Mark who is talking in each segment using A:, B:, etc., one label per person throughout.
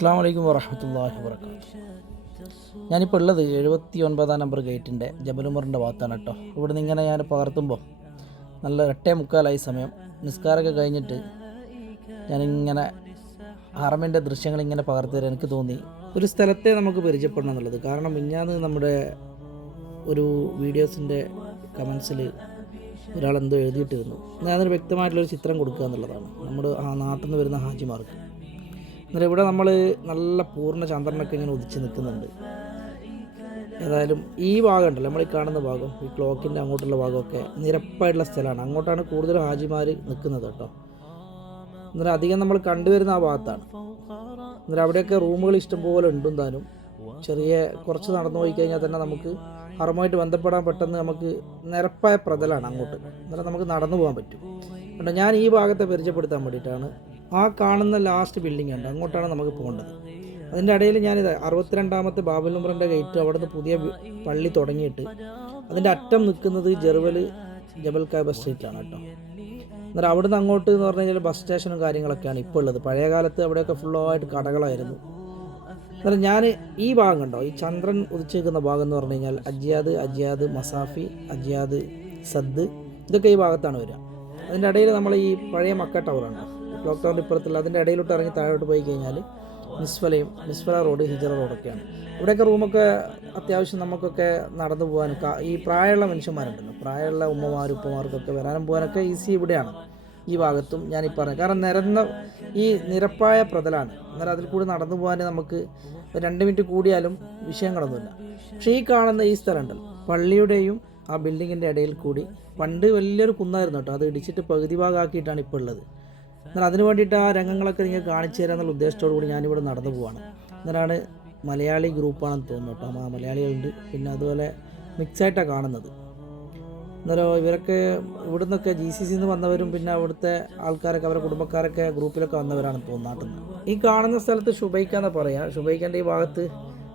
A: അസ്സാം വലൈക്കും വറഹമത്തല്ലാഹി വർക്കാത്തു ഞാനിപ്പോൾ ഉള്ളത് എഴുപത്തി ഒൻപതാം നമ്പർ ഗേറ്റിന്റെ ജബലുമറിന്റെ ഭാഗത്താണ് കേട്ടോ. ഇവിടെ നിന്ന് ഇങ്ങനെ ഞാൻ പകർത്തുമ്പോൾ നല്ല എട്ടേ മുക്കാലായി സമയം. നിസ്കാരമൊക്കെ കഴിഞ്ഞിട്ട് ഞാനിങ്ങനെ ഹറമിന്റെ ദൃശ്യങ്ങൾ ഇങ്ങനെ പകർത്തി തരാൻ എനിക്ക് തോന്നി. ഒരു സ്ഥലത്തെ നമുക്ക് പരിചയപ്പെടണം എന്നുള്ളത്. കാരണം മിഞ്ഞാന്ന് നമ്മുടെ ഒരു വീഡിയോസിന്റെ കമൻസിൽ ഒരാൾ എന്തോ എഴുതിയിട്ടിരുന്നു. ഞാനൊരു വ്യക്തമായിട്ടുള്ളൊരു ചിത്രം കൊടുക്കുക എന്നുള്ളതാണ്. നമ്മുടെ ആ നാട്ടിൽ നിന്ന് വരുന്ന ഹാജിമാർക്ക്. അന്നേരം ഇവിടെ നമ്മൾ നല്ല പൂർണ ചന്ദ്രനൊക്കെ ഇങ്ങനെ ഉദിച്ച് നിൽക്കുന്നുണ്ട്. ഏതായാലും ഈ ഭാഗം ഉണ്ടല്ലോ നമ്മൾ ഈ കാണുന്ന ഭാഗം ഈ ക്ലോക്കിന്റെ അങ്ങോട്ടുള്ള ഭാഗമൊക്കെ നിരപ്പായിട്ടുള്ള സ്ഥലമാണ്. അങ്ങോട്ടാണ് കൂടുതൽ ഹാജിമാർ നിൽക്കുന്നത് കേട്ടോ. എന്നിട്ട് അധികം നമ്മൾ കണ്ടുവരുന്ന ആ ഭാഗത്താണ്. എന്നിട്ട് അവിടെയൊക്കെ റൂമുകൾ ഇഷ്ടംപോലെ ഉണ്ടും താനും. ചെറിയ കുറച്ച് നടന്നു പോയി കഴിഞ്ഞാൽ തന്നെ നമുക്ക് ഹറമുമായിട്ട് ബന്ധപ്പെടാൻ പെട്ടെന്ന് നമുക്ക് നിരപ്പായ പ്രതലാണ് അങ്ങോട്ട്. എന്നിട്ട് നമുക്ക് നടന്നു പോകാൻ പറ്റും. കണ്ടോ ഞാൻ ഈ ഭാഗത്തെ പരിചയപ്പെടുത്താൻ വേണ്ടിയിട്ടാണ് ആ കാണുന്ന ലാസ്റ്റ് ബിൽഡിംഗ് ഉണ്ട് അങ്ങോട്ടാണ് നമുക്ക് പോകേണ്ടത്. അതിന്റെ ഇടയിൽ ഞാനിത് അറുപത്തിരണ്ടാമത്തെ ബാബുൽ ഉമറിന്റെ ഗേറ്റ് അവിടുന്ന് പുതിയ പള്ളി തുടങ്ങിയിട്ട് അതിന്റെ അറ്റം നിൽക്കുന്നത് ജെറുവൽ ജബൽ കാബ സ്ട്രീറ്റിലാണ് കേട്ടോ. അന്നേരം അവിടുന്ന് അങ്ങോട്ട് എന്ന് പറഞ്ഞു കഴിഞ്ഞാൽ ബസ് സ്റ്റേഷനും കാര്യങ്ങളൊക്കെയാണ് ഇപ്പോൾ ഉള്ളത്. പഴയ കാലത്ത് അവിടെയൊക്കെ ഫുള്ളായിട്ട് കടകളായിരുന്നു. എന്നാലും ഞാൻ ഈ ഭാഗം കണ്ടോ? ഈ ചന്ദ്രൻ ഉദിച്ചേക്കുന്ന ഭാഗം എന്ന് പറഞ്ഞു കഴിഞ്ഞാൽ അജിയാദ് അജിയാദ് മസാഫി അജിയാദ് സദ് ഇതൊക്കെ ഈ ഭാഗത്താണ് വരിക. അതിന്റെ ഇടയിൽ നമ്മൾ ഈ പഴയ മക്ക ടവറാണ് ക്ലോക്ക് ടവറിന്റെ ഇപ്പുറത്തുള്ള അതിന്റെ ഇടയിലോട്ട് ഇറങ്ങി താഴോട്ട് പോയി കഴിഞ്ഞാൽ മിസ്വലയും മിസ്വല റോഡ് ഹിജറ റോഡൊക്കെയാണ്. ഇവിടെയൊക്കെ റൂമൊക്കെ അത്യാവശ്യം നമുക്കൊക്കെ നടന്നു പോകാൻ ഈ പ്രായമുള്ള മനുഷ്യന്മാരുണ്ടല്ലോ. പ്രായമുള്ള ഉമ്മമാരും ഉപ്പമാർക്കൊക്കെ വരാനും പോകാനൊക്കെ ഈസി ഇവിടെയാണ്. ഈ ഭാഗത്തും ഞാൻ ഈ പറഞ്ഞു കാരണം നിരന്ന ഈ നിരപ്പായ പ്രതലാണ്. അന്നേരം അതിൽ കൂടി നടന്നു പോകാൻ നമുക്ക് രണ്ട് മിനിറ്റ് കൂടിയാലും വിഷയങ്ങളൊന്നുമില്ല. പക്ഷേ ഈ കാണുന്ന ഈ സ്ഥലമുണ്ടല്ലോ. പള്ളിയുടെയും ആ ബിൽഡിങ്ങിന്റെ ഇടയിൽ കൂടി പണ്ട് വലിയൊരു കുന്നായിരുന്നു കേട്ടോ. അത് ഇടിച്ചിട്ട് പകുതി ഭാഗമാക്കിയിട്ടാണ് ഇപ്പോൾ ഉള്ളത്. എന്നാൽ അതിന് വേണ്ടിയിട്ട് ആ രംഗങ്ങളൊക്കെ നിങ്ങൾക്ക് കാണിച്ചു തരാമെന്നുള്ള ഉദ്ദേശത്തോടു കൂടി ഞാനിവിടെ നടന്നു പോവാണ്. എന്നാലാണ് മലയാളി ഗ്രൂപ്പാണെന്ന് തോന്നുന്നു കേട്ടോ. ആ മലയാളികളുണ്ട്. പിന്നെ അതുപോലെ മിക്സായിട്ടാണ് കാണുന്നത്. എന്നാലോ ഇവരൊക്കെ ഇവിടെ നിന്നൊക്കെ ജി സി സിന്ന് വന്നവരും പിന്നെ അവിടുത്തെ ആൾക്കാരൊക്കെ അവരുടെ കുടുംബക്കാരൊക്കെ ഗ്രൂപ്പിലൊക്കെ വന്നവരാണെന്ന് നിന്ന് ഈ കാണുന്ന സ്ഥലത്ത് ഷുബൈക്കാന്ന് പറയാം? ഷുബൈക്കാന്റെ ഈ ഭാഗത്ത്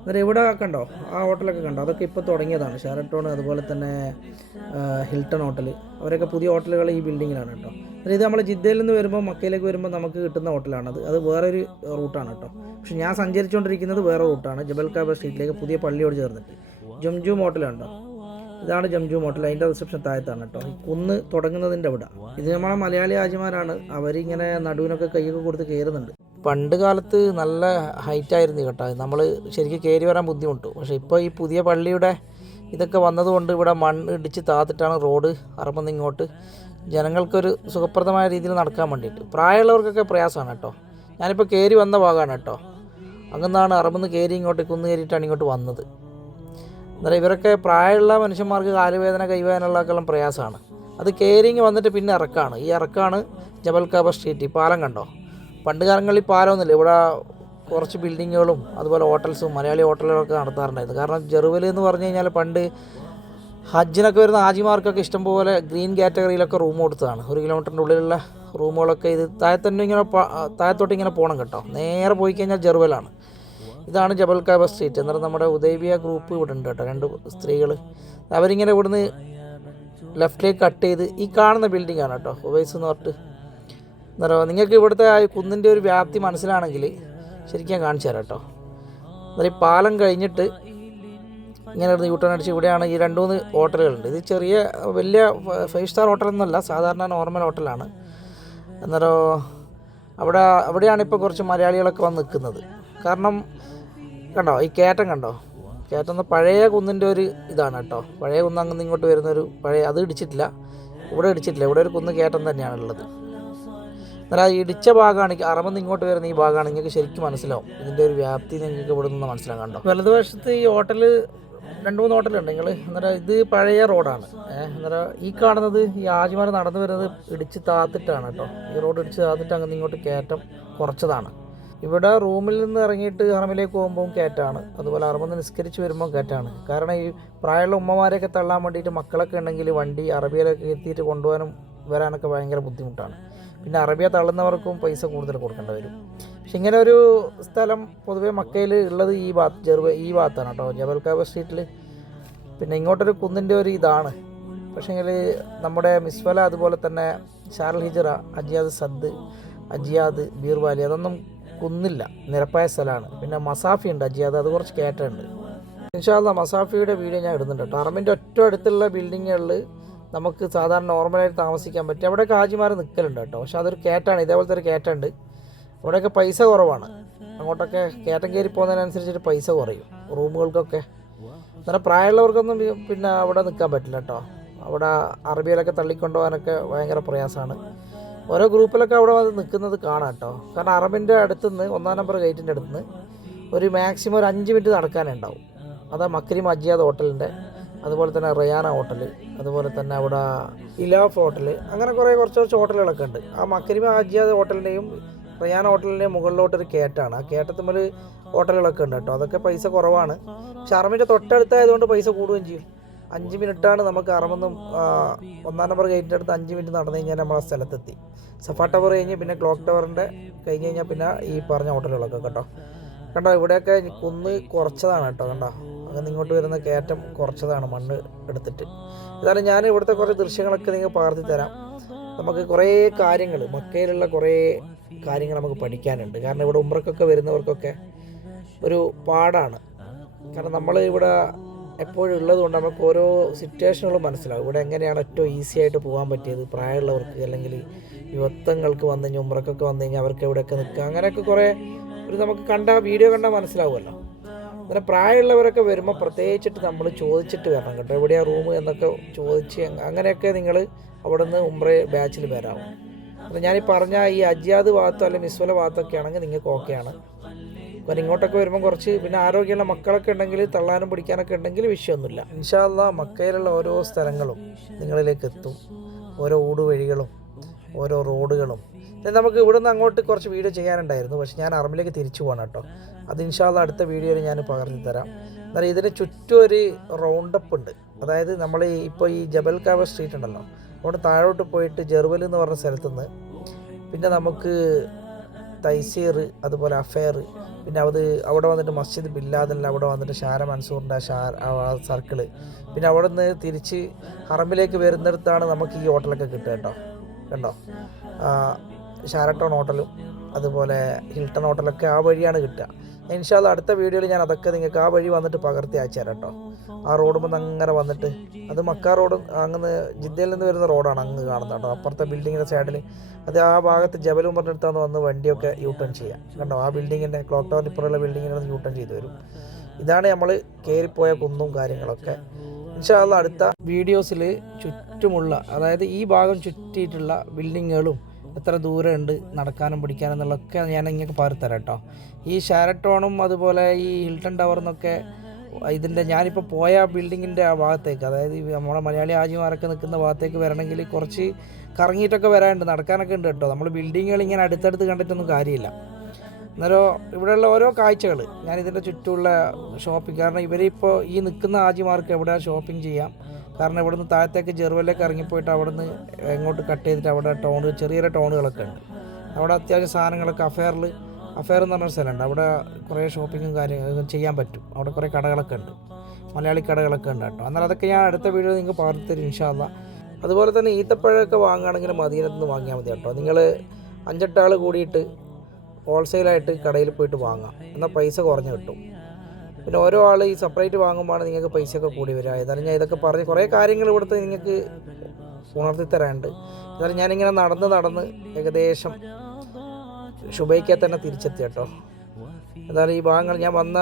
A: അന്നേരം ഇവിടെ കണ്ടോ? ആ ഹോട്ടലൊക്കെ കണ്ടോ? അതൊക്കെ ഇപ്പോൾ തുടങ്ങിയതാണ്. ഷെറട്ടോൺ അതുപോലെ തന്നെ ഹിൽട്ടൺ ഹോട്ടൽ അവരൊക്കെ പുതിയ ഹോട്ടലുകൾ ഈ ബിൽഡിങ്ങിലാണ് കേട്ടോ. അന്നേരം ഇത് നമ്മൾ ജിദ്ദയിൽ നിന്ന് വരുമ്പോൾ മക്കയിലേക്ക് വരുമ്പോൾ നമുക്ക് കിട്ടുന്ന ഹോട്ടലാണത് അത് വേറൊരു റൂട്ടാണ് കേട്ടോ. പക്ഷെ ഞാൻ സഞ്ചരിച്ചുകൊണ്ടിരിക്കുന്നത് വേറെ റൂട്ടാണ്. ജബൽ കാബ സ്ട്രീറ്റിലേക്ക് പുതിയ പള്ളിയോട് ചേർന്നിട്ട്. ജംജൂം ഹോട്ടലുണ്ടോ ഇതാണ് ജംജു മോട്ടൽ അതിന്റെ റിസപ്ഷൻ താഴത്താണ് കേട്ടോ. കുന്ന് തുടങ്ങുന്നതിന്റെ അവിടെ. ഇത് നമ്മളെ മലയാളി ആജിമാരാണ് അവരിങ്ങനെ നടുവിനൊക്കെ കൈയൊക്കെ കൊടുത്ത് കയറുന്നുണ്ട്. പണ്ട് കാലത്ത് നല്ല ഹൈറ്റ് ആയിരുന്നു കേട്ടോ. നമ്മൾ ശരിക്കും കയറി വരാൻ ബുദ്ധിമുട്ടു. പക്ഷേ ഇപ്പോൾ ഈ പുതിയ പള്ളിയുടെ ഇതൊക്കെ വന്നതുകൊണ്ട് ഇവിടെ മണ്ണ് ഇടിച്ച് താത്തിട്ടാണ് റോഡ് അറമ്പന്ന് ഇങ്ങോട്ട് ജനങ്ങൾക്കൊരു സുഖപ്രദമായ രീതിയിൽ നടക്കാൻ വേണ്ടിയിട്ട്. പ്രായമുള്ളവർക്കൊക്കെ പ്രയാസമാണ് കേട്ടോ. ഞാനിപ്പോൾ കയറി വന്ന ഭാഗമാണ് കേട്ടോ. അങ്ങനെന്നാണ് അറമ്പന്ന് കയറി ഇങ്ങോട്ട് കുന്ന് കയറിയിട്ടാണ് ഇങ്ങോട്ട് വന്നത്. അന്നേരം ഇവരൊക്കെ പ്രായമുള്ള മനുഷ്യന്മാർക്ക് കാലുവേദന കൈവേദനകളൊക്കെല്ലാം പ്രയാസമാണ്. അത് കയറിങ് വന്നിട്ട് പിന്നെ ഇറക്കാണ്. ഈ ഇറക്കാണ് ജബൽ കാബ സ്ട്രീറ്റ് പാലം കണ്ടോ? പണ്ട് കാലങ്ങളിൽ പാലമൊന്നുമില്ല. ഇവിടെ കുറച്ച് ബിൽഡിങ്ങുകളും അതുപോലെ ഹോട്ടൽസും മലയാളി ഹോട്ടലുകളൊക്കെ നടത്താറുണ്ടായിരുന്നു. കാരണം ജെറുവൽ എന്ന് പറഞ്ഞു കഴിഞ്ഞാൽ പണ്ട് ഹജ്ജിനൊക്കെ വരുന്ന ഹാജിമാർക്കൊക്കെ ഇഷ്ടംപോലെ ഗ്രീൻ കാറ്റഗറിയിലൊക്കെ റൂം കൊടുത്തതാണ്. ഒരു കിലോമീറ്ററിന്റെ ഉള്ളിലുള്ള റൂമുകളൊക്കെ ഇത് താഴെത്തന്നെ ഇങ്ങനെ താഴത്തോട്ട് ഇങ്ങനെ പോകണം കേട്ടോ. നേരെ പോയി കഴിഞ്ഞാൽ ജെറുവലാണ്. ഇതാണ് ജബൽ കാബ സ്ട്രീറ്റ്. എന്നിട്ട് നമ്മുടെ ഉദയബിയ ഗ്രൂപ്പ് ഇവിടെ ഉണ്ട് കേട്ടോ രണ്ട് സ്ത്രീകൾ അവരിങ്ങനെ ഇവിടുന്ന് ലെഫ്റ്റിലേക്ക് കട്ട് ചെയ്ത് ഈ കാണുന്ന ബിൽഡിംഗ് ആണ് കേട്ടോ ഉവൈസ് എന്ന് പറഞ്ഞിട്ട്. അന്നേരം നിങ്ങൾക്ക് ഇവിടുത്തെ ആ കുന്നിന്റെ ഒരു വ്യാപ്തി മനസ്സിലാണെങ്കിൽ ശരിക്കും കാണിച്ചു തരാം കേട്ടോ. അന്നേരം ഈ പാലം കഴിഞ്ഞിട്ട് ഇങ്ങനെ ഒരു യൂട്ടേൺ അടിച്ച് ഇവിടെയാണ് ഈ രണ്ട് മൂന്ന് ഹോട്ടലുകളുണ്ട്. ഇത് ചെറിയ വലിയ ഫൈവ് സ്റ്റാർ ഹോട്ടലൊന്നുമല്ല സാധാരണ നോർമൽ ഹോട്ടലാണ് അന്നേരം അവിടെ അവിടെയാണ് ഇപ്പോൾ കുറച്ച് മലയാളികളൊക്കെ വന്ന് നിൽക്കുന്നത്. കാരണം കണ്ടോ? ഈ കയറ്റം കണ്ടോ? എന്ന് പഴയ കുന്നിന്റെ ഒരു ഇതാണ് കേട്ടോ. പഴയ കുന്ന് അങ്ങനെ ഇങ്ങോട്ട് വരുന്നൊരു പഴയ അത് ഇടിച്ചിട്ടില്ല. ഇവിടെ ഇടിച്ചിട്ടില്ല. ഇവിടെ ഒരു കുന്ന് കയറ്റം തന്നെയാണ് ഉള്ളത്. എന്നാൽ ആ ഇടിച്ച ഭാഗമാണ് അറമെന്ന് ഇങ്ങോട്ട് വരുന്ന ഈ ഭാഗമാണ് നിങ്ങൾക്ക് ശരിക്കും മനസ്സിലാവും. ഇതിന്റെ ഒരു വ്യാപ്തി നിങ്ങൾക്ക് ഇവിടെ നിന്ന് മനസ്സിലാവും കണ്ടോ? വലതുവശത്ത് ഈ ഹോട്ടൽ രണ്ട് മൂന്ന് ഹോട്ടലുണ്ട് നിങ്ങൾ അന്നേരം ഇത് പഴയ റോഡാണ്. ഏഹ് അന്നേരം ഈ കാണുന്നത് ഈ ആജിമാർ നടന്നു വരുന്നത് ഇടിച്ച് താത്തിട്ടാണ് കേട്ടോ. ഈ റോഡ് ഇടിച്ച് താത്തിട്ട് അങ്ങനെ ഇങ്ങോട്ട് കയറ്റം കുറച്ചതാണ്. ഇവിടെ റൂമിൽ നിന്ന് ഇറങ്ങിയിട്ട് ഹറമിലേക്ക് പോകുമ്പോൾ കയറ്റാണ് അതുപോലെ അറബ് നിസ്കരിച്ച് വരുമ്പോൾ കയറ്റാണ് കാരണം ഈ പ്രായമുള്ള ഉമ്മമാരെയൊക്കെ തള്ളാൻ വേണ്ടിയിട്ട് മക്കളൊക്കെ ഉണ്ടെങ്കിൽ വണ്ടി അറബിയിലൊക്കെ എത്തിയിട്ട് കൊണ്ടുപോകാനും വരാനൊക്കെ ഭയങ്കര ബുദ്ധിമുട്ടാണ്. പിന്നെ അറബിയ തള്ളുന്നവർക്കും പൈസ കൂടുതൽ കൊടുക്കേണ്ടി വരും. പക്ഷെ ഇങ്ങനെ ഒരു സ്ഥലം പൊതുവേ മക്കയിൽ ഉള്ളത് ഈ ഭാഗത്ത് ജെറുവ ഈ ഭാഗത്താണ് കേട്ടോ. ജബൽ കാബ സ്ട്രീറ്റിൽ പിന്നെ ഇങ്ങോട്ടൊരു കുന്നിന്റെ ഒരു ഇതാണ്. പക്ഷേങ്കിൽ നമ്മുടെ മിസ്വല അതുപോലെ തന്നെ ഷാർൽ ഹിജറ അജിയാദ് സദ് അജിയാദ് ബീർവാലി അതൊന്നും കുന്നില്ല. നിരപ്പായ സ്ഥലമാണ്. പിന്നെ മസാഫി ഉണ്ട് അജിയാദ് അത് കുറച്ച് കയറ്റമുണ്ട് ഇൻഷാല്ല മസാഫിയുടെ വീഡിയോ ഞാൻ ഇടുന്നുണ്ട് ടർമിന്റെ ഒറ്റ അടുത്തുള്ള ബിൽഡിങ്ങുകളിൽ നമുക്ക് സാധാരണ നോർമലായിട്ട് താമസിക്കാൻ പറ്റും. അവിടെ കാജിമാർ നിൽക്കലുണ്ട് കേട്ടോ. പക്ഷെ അതൊരു കയറ്റാണ് ഇതേപോലത്തെ ഒരു കയറ്റുണ്ട് അവിടെയൊക്കെ പൈസ കുറവാണ്. അങ്ങോട്ടൊക്കെ കയറ്റം കയറി പോകുന്നതിനനുസരിച്ചിട്ട് പൈസ കുറയും. റൂമുകൾക്കൊക്കെ. അങ്ങനെ പ്രായമുള്ളവർക്കൊന്നും പിന്നെ അവിടെ നിൽക്കാൻ പറ്റില്ല കേട്ടോ. അവിടെ അറബിയിലൊക്കെ തള്ളിക്കൊണ്ടുപോകാനൊക്കെ ഭയങ്കര പ്രയാസമാണ്. ഓരോ ഗ്രൂപ്പിലൊക്കെ അവിടെ വന്ന് നിൽക്കുന്നത് കാണാം കേട്ടോ. കാരണം അറബിന്റെ അടുത്തുനിന്ന് ഒന്നാം നമ്പർ ഗേറ്റിന്റെ അടുത്തുനിന്ന് ഒരു മാക്സിമം ഒരു അഞ്ച് മിനിറ്റ് നടക്കാനുണ്ടാവും അതാ മക്രീം മജിയാദ് ഹോട്ടലിന്റെ അതുപോലെ തന്നെ റയാന ഹോട്ടൽ അതുപോലെ തന്നെ അവിടെ ഇലാഫ് ഹോട്ടൽ അങ്ങനെ കുറേ കുറച്ച് കുറച്ച് ഹോട്ടലുകളൊക്കെ ഉണ്ട്. ആ മക്കരിമ അജിയാദ് ഹോട്ടലിന്റെയും റയാന ഹോട്ടലിന്റെയും മുകളിലോട്ടൊരു കയറ്റാണ് ആ കയറ്റത്തുമ്പോൾ ഹോട്ടലുകളൊക്കെ ഉണ്ട് കേട്ടോ. അതൊക്കെ പൈസ കുറവാണ്. പക്ഷെ അറമിന്റെ തൊട്ടടുത്തായതുകൊണ്ട് പൈസ കൂടുകയും ചെയ്യും. അഞ്ച് മിനിറ്റാണ് നമുക്ക് അറമെന്നും ഒന്നാം നമ്പർ ഗേറ്റിന്റെ അടുത്ത് അഞ്ച് മിനിറ്റ് നടന്നു കഴിഞ്ഞാൽ നമ്മൾ ആ സ്ഥലത്തെത്തി. സഫ ടവർ കഴിഞ്ഞ് പിന്നെ ക്ലോക്ക് ടവറിന്റെ കഴിഞ്ഞ് കഴിഞ്ഞാൽ പിന്നെ ഈ പറഞ്ഞ ഹോട്ടലുകളൊക്കെ കേട്ടോ. കണ്ടോ ഇവിടെയൊക്കെ കുന്ന് കുറച്ചതാണ് കേട്ടോ കണ്ടോ. അങ്ങനെ ഇങ്ങോട്ട് വരുന്ന കയറ്റം കുറച്ചതാണ് മണ്ണ് എടുത്തിട്ട്. ഏതായാലും ഞാൻ ഇവിടുത്തെ കുറച്ച് ദൃശ്യങ്ങളൊക്കെ നിങ്ങൾക്ക് പകർത്തി തരാം. നമുക്ക് കുറേ കാര്യങ്ങൾ മക്കയിലുള്ള കുറേ കാര്യങ്ങൾ നമുക്ക് പഠിക്കാനുണ്ട്. കാരണം ഇവിടെ ഉമ്രക്കൊക്കെ വരുന്നവർക്കൊക്കെ ഒരു പാടാണ്. കാരണം നമ്മൾ ഇവിടെ എപ്പോഴും ഉള്ളത് കൊണ്ട് നമുക്ക് ഓരോ സിറ്റുവേഷനുകളും മനസ്സിലാവും. ഇവിടെ എങ്ങനെയാണ് ഏറ്റവും ഈസി ആയിട്ട് പോകാൻ പറ്റിയത്? പ്രായമുള്ളവർക്ക് അല്ലെങ്കിൽ യുവത്വങ്ങൾക്ക് വന്നു കഴിഞ്ഞാൽ ഉമ്രക്കൊക്കെ വന്നു കഴിഞ്ഞാൽ അവർക്ക് എവിടെയൊക്കെ നിൽക്കുക? അങ്ങനെയൊക്കെ കുറേ ഒരു നമുക്ക് കണ്ട വീഡിയോ കണ്ടാൽ മനസ്സിലാവുമല്ലോ. അങ്ങനെ പ്രായമുള്ളവരൊക്കെ വരുമ്പോൾ പ്രത്യേകിച്ചിട്ട് നമ്മൾ ചോദിച്ചിട്ട് വരണം കേട്ടോ. എവിടെയാണ് റൂം എന്നൊക്കെ ചോദിച്ച് അങ്ങനെയൊക്കെ നിങ്ങൾ അവിടെ നിന്ന് ഉമ്ര ബാച്ചിൽ വരാവും. അപ്പോൾ ഞാനീ പറഞ്ഞ ഈ അജിയാദ് ഭാഗത്തോ അല്ലെങ്കിൽ മിസ്വല ഭാഗത്തൊക്കെ ആണെങ്കിൽ നിങ്ങൾക്ക് ഓക്കെയാണ് കാരണം ഇങ്ങോട്ടൊക്കെ വരുമ്പോൾ കുറച്ച് പിന്നെ ആരോഗ്യമുള്ള മക്കളൊക്കെ ഉണ്ടെങ്കിൽ തള്ളാനും പിടിക്കാനൊക്കെ ഉണ്ടെങ്കിൽ വിഷയമൊന്നുമില്ല. ഇൻഷാല്ല മക്കയിലുള്ള ഓരോ സ്ഥലങ്ങളും നിങ്ങളിലേക്ക് എത്തും. ഓരോ ഊടുവഴികളും ഓരോ റോഡുകളും. നമുക്ക് ഇവിടെ നിന്ന് അങ്ങോട്ട് കുറച്ച് വീഡിയോ ചെയ്യാനുണ്ടായിരുന്നു. പക്ഷെ ഞാൻ അറമിലേക്ക് തിരിച്ചു പോകണം കേട്ടോ. അത് ഇൻഷാല്ല അടുത്ത വീഡിയോയിൽ ഞാൻ പകർന്നു തരാം. എന്നാൽ ഇതിന് ചുറ്റും ഒരു റൗണ്ടപ്പ് ഉണ്ട്. അതായത് നമ്മൾ ഇപ്പോൾ ഈ ജബൽ കാബ സ്ട്രീറ്റ് ഉണ്ടല്ലോ. അവിടെ താഴോട്ട് പോയിട്ട് ജെർവൽ എന്ന് പറഞ്ഞ സ്ഥലത്തുനിന്ന് പിന്നെ നമുക്ക് തൈസീർ അതുപോലെ അഫയർ പിന്നെ അത് അവിടെ വന്നിട്ട് മസ്ജിദ് ബില്ലാദല്ല അവിടെ വന്നിട്ട് ഷാര മൻസൂറിന്റെ ആ സർക്കിൾ. പിന്നെ അവിടെ നിന്ന് തിരിച്ച് ഹറമിലേക്ക് വരുന്നിടത്താണ് നമുക്ക് ഈ ഹോട്ടലൊക്കെ കിട്ടുക കേട്ടോ. കണ്ടോ? ഷാരട്ടോൺ ഹോട്ടലും അതുപോലെ ഹിൽട്ടൺ ഹോട്ടലൊക്കെ ആ വഴിയാണ് കിട്ടുക. ഇൻഷാല്ല അടുത്ത വീഡിയോയിൽ ഞാൻ അതൊക്കെ നിങ്ങൾക്ക് ആ വഴി വന്നിട്ട് പകർത്തി അയച്ചു തരാം കേട്ടോ. ആ റോഡ് മുന്ന് അങ്ങനെ വന്നിട്ട് അത് മക്ക റോഡ് അങ്ങനെ ജിദ്ദയിൽ നിന്ന് വരുന്ന റോഡാണ് അങ്ങ് കാണുന്നത് കേട്ടോ. അപ്പുറത്തെ ബിൽഡിങ്ങിന്റെ സൈഡിൽ അത് ആ ഭാഗത്ത് ജബലും പറഞ്ഞെടുത്താന്ന് വന്ന് വണ്ടിയൊക്കെ യൂ ടേൺ ചെയ്യാം. കണ്ടോ? ആ ബിൽഡിങ്ങിന്റെ ക്ലോക്ക് ടവറിന് ഇപ്പുറമുള്ള ബിൽഡിങ്ങിന്റെ യൂ ടേൺ ചെയ്തു വരും. ഇതാണ് നമ്മൾ കയറിപ്പോയ കുന്നും കാര്യങ്ങളൊക്കെ. ഇൻഷാല്ല അടുത്ത വീഡിയോസിൽ ചുറ്റുമുള്ള അതായത് ഈ ഭാഗം ചുറ്റിയിട്ടുള്ള ബിൽഡിങ്ങുകളും എത്ര ദൂരമുണ്ട് നടക്കാനും പിടിക്കാനും എന്നുള്ളതൊക്കെ ഞാൻ നിങ്ങൾക്ക് പകർത്തരാം കേട്ടോ. ഈ ഷാരട്ടോണും അതുപോലെ ഈ ഹിൽട്ടൺ ടവർ എന്നൊക്കെ ഇതിന്റെ ഞാനിപ്പോൾ പോയ ബിൽഡിങ്ങിന്റെ ആ ഭാഗത്തേക്ക് അതായത് നമ്മുടെ മലയാളി ആജിമാരൊക്കെ നിൽക്കുന്ന ഭാഗത്തേക്ക് വരണമെങ്കിൽ കുറച്ച് കറങ്ങിയിട്ടൊക്കെ വരാനുണ്ട്. നടക്കാനൊക്കെ ഉണ്ട് കേട്ടോ. നമ്മൾ ബിൽഡിങ്ങുകൾ ഇങ്ങനെ അടുത്തടുത്ത് കണ്ടിട്ടൊന്നും കാര്യമില്ല. അന്നേരം ഇവിടെയുള്ള ഓരോ കാഴ്ചകൾ ഞാൻ ഇതിന്റെ ചുറ്റുമുള്ള ഷോപ്പിംഗ് കാരണം ഇവരിപ്പോൾ ഈ നിൽക്കുന്ന ആജിമാർക്ക് എവിടെ ഷോപ്പിംഗ് ചെയ്യാം? കാരണം ഇവിടുന്ന് താഴത്തേക്ക് ചെറുവല്ലേക്ക് ഇറങ്ങിപ്പോയിട്ട് അവിടുന്ന് എങ്ങോട്ട് കട്ട് ചെയ്തിട്ട് അവിടെ ടൗൺ ചെറിയ ടൗണുകളൊക്കെ ഉണ്ട്. അവിടെ അത്യാവശ്യം സാധനങ്ങളൊക്കെ അഫെയറിൽ അഫെയർ എന്ന് പറഞ്ഞ സ്ഥലമുണ്ട്. അവിടെ കുറേ ഷോപ്പിങ്ങും കാര്യങ്ങളും ചെയ്യാൻ പറ്റും. അവിടെ കുറേ കടകളൊക്കെ ഉണ്ട്. മലയാളി കടകളൊക്കെ ഉണ്ട് കേട്ടോ. എന്നാൽ അതൊക്കെ ഞാൻ അടുത്ത വീഡിയോ നിങ്ങൾക്ക് പറഞ്ഞു തരും ഇൻഷാല്ല അതുപോലെ തന്നെ ഈത്തപ്പഴമൊക്കെ വാങ്ങുകയാണെങ്കിൽ മദീനത്ത് നിന്ന് വാങ്ങിയാൽ മതി കേട്ടോ. നിങ്ങൾ അഞ്ചെട്ടാൾ കൂടിയിട്ട് ഹോൾസെയിലായിട്ട് കടയിൽ പോയിട്ട് വാങ്ങാം. എന്നാൽ പൈസ കുറഞ്ഞു കിട്ടും. പിന്നെ ഓരോ ആൾ ഈ സെപ്പറേറ്റ് വാങ്ങുമ്പോൾ നിങ്ങൾക്ക് പൈസയൊക്കെ കൂടി വരിക. ഏതായാലും ഞാൻ ഇതൊക്കെ പറഞ്ഞ് കുറേ കാര്യങ്ങൾ ഇവിടുത്തെ നിങ്ങൾക്ക് ഉണർത്തി തരാനുണ്ട് എന്നാലും ഞാനിങ്ങനെ നടന്ന് നടന്ന് ഏകദേശം ഷുബൈക്കെ തന്നെ തിരിച്ചെത്തി കേട്ടോ. എന്നാലും ഈ ഭാഗങ്ങൾ ഞാൻ വന്ന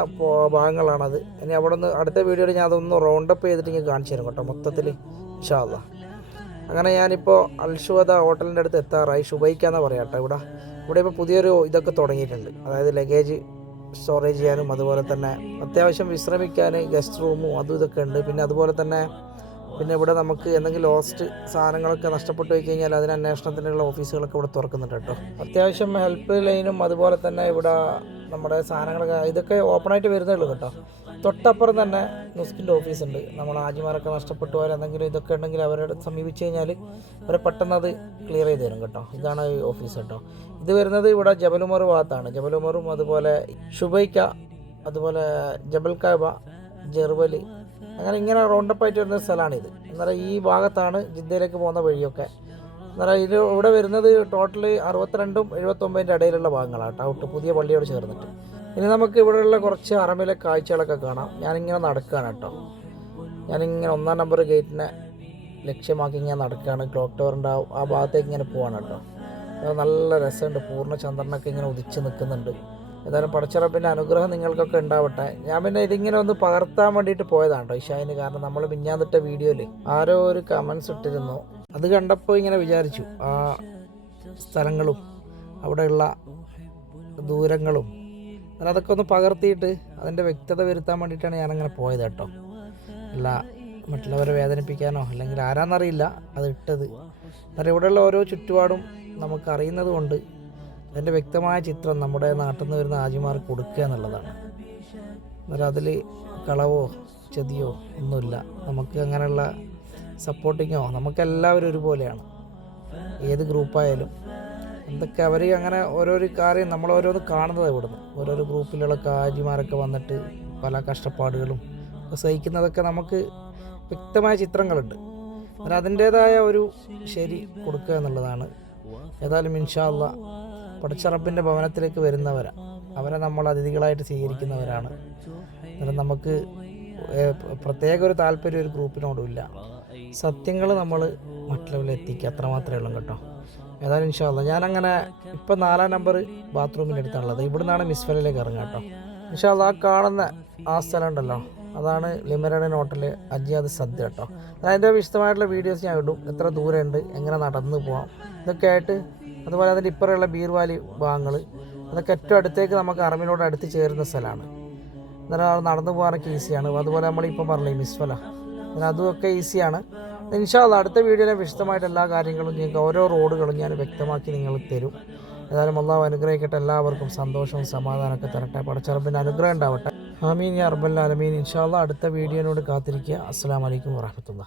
A: ഭാഗങ്ങളാണത്. ഇനി അവിടെ നിന്ന് അടുത്ത വീഡിയോയിൽ ഞാൻ അതൊന്ന് റൗണ്ടപ്പ് ചെയ്തിട്ട് ഇങ്ങനെ കാണിച്ചു തരും കേട്ടോ മൊത്തത്തിൽ ഇഷാല്ല അങ്ങനെ ഞാനിപ്പോൾ അൽഷുവദ ഹോട്ടലിന്റെ അടുത്ത് എത്താറായി. ഷുബൈക്കാന്ന് പറയാം കേട്ടോ ഇവിടെ. ഇവിടെ ഇപ്പോൾ പുതിയൊരു ഇതൊക്കെ തുടങ്ങിയിട്ടുണ്ട്. അതായത് ലഗേജ് സ്റ്റോറേജ് ചെയ്യാനും അതുപോലെ തന്നെ അത്യാവശ്യം വിശ്രമിക്കാൻ ഗസ്റ്റ് റൂമും അതും ഇതൊക്കെ ഉണ്ട്. പിന്നെ അതുപോലെ തന്നെ പിന്നെ ഇവിടെ നമുക്ക് എന്തെങ്കിലും ലോസ്റ്റ് സാധനങ്ങളൊക്കെ നഷ്ടപ്പെട്ടു പോയി കഴിഞ്ഞാൽ അതിന് അന്വേഷണത്തിനുള്ള ഓഫീസുകളൊക്കെ ഇവിടെ തുറക്കുന്നുണ്ട് കേട്ടോ. അത്യാവശ്യം ഹെൽപ്പ് ലൈനും അതുപോലെ തന്നെ ഇവിടെ നമ്മുടെ സാധനങ്ങളൊക്കെ ഇതൊക്കെ ഓപ്പണായിട്ട് വരുന്നേ ഉള്ളൂ കേട്ടോ. തൊട്ടപ്പുറം തന്നെ നുസ്കിന്റെ ഓഫീസുണ്ട്. നമ്മൾ ആജിമാരൊക്കെ നഷ്ടപ്പെട്ടു പോയാൽ എന്തെങ്കിലും ഇതൊക്കെ ഉണ്ടെങ്കിൽ അവരോട് സമീപിച്ച് കഴിഞ്ഞാൽ അവരെ പെട്ടെന്ന് അത് ക്ലിയർ ചെയ്ത് തരും കേട്ടോ. ഇതാണ് ഈ ഓഫീസ് കേട്ടോ. ഇത് വരുന്നത് ഇവിടെ ജബലുമർ ഭാഗത്താണ്. ജബലുമറും അതുപോലെ ഷുബൈക്ക അതുപോലെ ജബൽ കാബ ജെർവലി അങ്ങനെ ഇങ്ങനെ റൗണ്ടപ്പ് ആയിട്ട് വരുന്ന സ്ഥലമാണിത്. എന്നാൽ ഈ ഭാഗത്താണ് ജിദ്ദയിലേക്ക് പോകുന്ന വഴിയൊക്കെ. എന്നാൽ ഇത് ഇവിടെ വരുന്നത് ടോട്ടൽ അറുപത്തിരണ്ടും എഴുപത്തൊമ്പതിന്റെ ഇടയിലുള്ള ഭാഗങ്ങളാണ് ഔട്ട് പുതിയ പള്ളിയോട് ചേർന്നിട്ട്. ഇനി നമുക്ക് ഇവിടെയുള്ള കുറച്ച് അറബിലെ കാഴ്ചകളൊക്കെ കാണാം. ഞാനിങ്ങനെ നടക്കുകയാണ് കേട്ടോ. ഞാനിങ്ങനെ ഒന്നാം നമ്പർ ഗേറ്റിനെ ലക്ഷ്യമാക്കി ഇങ്ങനെ നടക്കുകയാണ് ക്ലോക്ക് ടവറിന്റെ ആ ആ ഭാഗത്തേക്ക് ഇങ്ങനെ പോവാണ് കേട്ടോ. അത് നല്ല രസമുണ്ട്. പൂർണ ചന്ദ്രനൊക്കെ ഇങ്ങനെ ഉദിച്ച് നിൽക്കുന്നുണ്ട്. ഏതായാലും പടച്ചിറപ്പിന്റെ അനുഗ്രഹം നിങ്ങൾക്കൊക്കെ ഉണ്ടാവട്ടെ. ഞാൻ പിന്നെ ഇതിങ്ങനെ ഒന്ന് പകർത്താൻ വേണ്ടിയിട്ട് പോയതാണ് കേട്ടോ ഇഷായിന് കാരണം നമ്മൾ മിഞ്ഞാന്നിട്ട വീഡിയോയിൽ ആരോ ഒരു കമൻസ് ഇട്ടിരുന്നു. അത് കണ്ടപ്പോൾ ഇങ്ങനെ വിചാരിച്ചു ആ സ്ഥലങ്ങളും അവിടെയുള്ള ദൂരങ്ങളും എന്നാൽ അതൊക്കെ ഒന്ന് പകർത്തിയിട്ട് അതിന്റെ വ്യക്തത വരുത്താൻ വേണ്ടിയിട്ടാണ് ഞാനങ്ങനെ പോയത് കേട്ടോ. അല്ല മറ്റുള്ളവരെ വേദനിപ്പിക്കാനോ അല്ലെങ്കിൽ ആരാന്നറിയില്ല അത് ഇട്ടത്. എന്നാൽ ഇവിടെയുള്ള ഓരോ ചുറ്റുപാടും നമുക്കറിയുന്നത് കൊണ്ട് അതിന്റെ വ്യക്തമായ ചിത്രം നമ്മുടെ നാട്ടിൽ നിന്ന് വരുന്ന ആജിമാർക്ക് കൊടുക്കുക എന്നുള്ളതാണ്. എന്നാൽ അതിൽ കളവോ ചതിയോ ഒന്നുമില്ല. നമുക്ക് അങ്ങനെയുള്ള സപ്പോർട്ടിങ്ങോ നമുക്കെല്ലാവരും ഒരുപോലെയാണ്. ഏത് ഗ്രൂപ്പായാലും എന്തൊക്കെ അവർ അങ്ങനെ ഓരോരോ കാര്യം നമ്മൾ ഓരോന്ന് കാണുന്നത് ഇവിടുന്ന്. ഓരോരോ ഗ്രൂപ്പിലുള്ള കാജിമാരൊക്കെ വന്നിട്ട് പല കഷ്ടപ്പാടുകളും സഹിക്കുന്നതൊക്കെ നമുക്ക് വ്യക്തമായ ചിത്രങ്ങളുണ്ട്. എന്നാൽ അതിന്റേതായ ഒരു ശരി കൊടുക്കുക എന്നുള്ളതാണ്. ഏതായാലും ഇൻഷാല്ല പടച്ചറപ്പിന്റെ ഭവനത്തിലേക്ക് വരുന്നവരാണ് അവരെ നമ്മൾ അതിഥികളായിട്ട് സ്വീകരിക്കുന്നവരാണ്. അന്നേരം നമുക്ക് പ്രത്യേക ഒരു താല്പര്യം ഒരു ഗ്രൂപ്പിനോടുമില്ല സത്യങ്ങൾ നമ്മൾ മറ്റുള്ളവരിൽ എത്തിക്കുക അത്ര മാത്രമേ ഉള്ളൂ കേട്ടോ. ഏതായാലും ഇൻഷാല്ല ഞാനങ്ങനെ ഇപ്പം നാലാം നമ്പർ ബാത്റൂമിന്റെ അടുത്താണുള്ളത്. ഇവിടെ നിന്നാണ് മിസ്ഫലിലേക്ക് ഇറങ്ങുക കേട്ടോ ഇൻഷാല്ല ആ കാണുന്ന ആ സ്ഥലം ഉണ്ടല്ലോ അതാണ് ലിമരഡൻ ഹോട്ടൽ അജിയാദ് സദ്യ കേട്ടോ അതിന്റെ വിശദമായിട്ടുള്ള വീഡിയോസ് ഞാൻ ഇടും. എത്ര ദൂരമുണ്ട് എങ്ങനെ നടന്നു പോകാം ഇതൊക്കെ ആയിട്ട് അതുപോലെ അതിന്റെ ഇപ്പുറമുള്ള ബീർവാലി ഭാഗങ്ങൾ അതൊക്കെ ഏറ്റവും അടുത്തേക്ക് നമുക്ക് അറിവിനോട് അടുത്ത് ചേരുന്ന സ്ഥലമാണ് അന്നേരം നടന്നു പോകാനൊക്കെ ഈസിയാണ്. അതുപോലെ നമ്മളിപ്പം പറഞ്ഞില്ലേ മിസ് ഫല? അതൊക്കെ ഈസിയാണ്. ഇൻഷാല്ല അടുത്ത വീഡിയോയിലെ വിശദമായിട്ട് എല്ലാ കാര്യങ്ങളും നിങ്ങൾക്ക് ഓരോ റോഡുകളും ഞാൻ വ്യക്തമാക്കി നിങ്ങൾ തരും. ഏതായാലും അള്ളാഹു അനുഗ്രഹിക്കട്ടെ. എല്ലാവർക്കും സന്തോഷവും സമാധാനമൊക്കെ തരട്ടെ. പടച്ചറപ്പിന്റെ അനുഗ്രഹം ഉണ്ടാവട്ടെ. ആമീൻ ആലമീൻ. ഇൻഷാല്ല അടുത്ത വീഡിയോനോട് കാത്തിരിക്കുക. അസ്സാം വലൈക്കും വാഹമത്തുള്ള